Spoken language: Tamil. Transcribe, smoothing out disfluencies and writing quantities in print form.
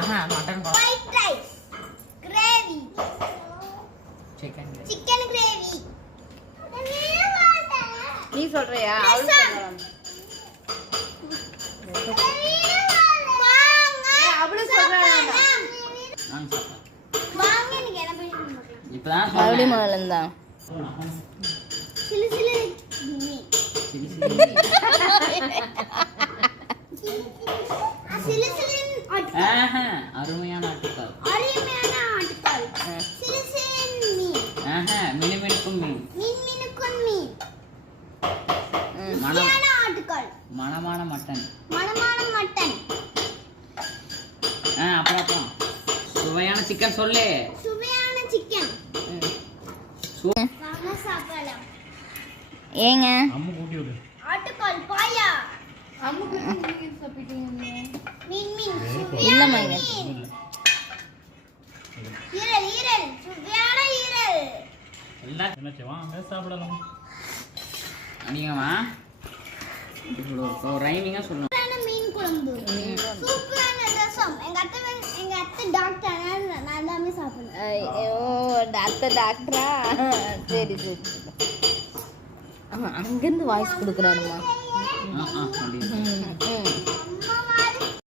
Mutton white rice gravy chicken gravy நீ சொல்றியா அவளு சொல்றாங்க வாங்க நீங்க என்ன பேசுறீங்க இப்பதான் மறுபடியும் முதல்ல இருந்தா சிலு சிலு சிலு சிலு அருமையான ஆட்டுக்கால் அருமையான ஆட்டுக்கால் சிலு சிலு மீன் மினுமினுக்கும் மீன் மின்மினுக்கும் மீன் மனம் ருசியான ஆட்டுக்கால் மணமான மட்டன் மணமான மட்டன் அப்புறம் சுவையான சிக்கன் சொல்லு சுவையான சிக்கன் வாங்க சாப்பிடலாம் ஏங்க அம்மு கூட்டி விடு. ஆட்டுக்கால் பாயா அம்முக்கு நீங்க சாப்பிட்டீங்க மீன் மீன் இல்லம்மா சுவையான இங்க. மீன் ஈரல் ஈரல் சுவையான ஈரல் எல்லாம் என்னாச்சு வாங்க சாப்பிடலாம். நீங்கம்மா ஒரு ரைமிங்காக சொல்லணும். சூப்பரான மீன் குழம்பு சூப்பரான ரசம் எங்க அத்தை டாக்டர் நான் எல்லாமே சாப்பிடுவேன் ஐயோ டாக்டரா சரி சரி அங்கிருந்து வாய்ஸ் கொடுக்குறாருமா அப்படி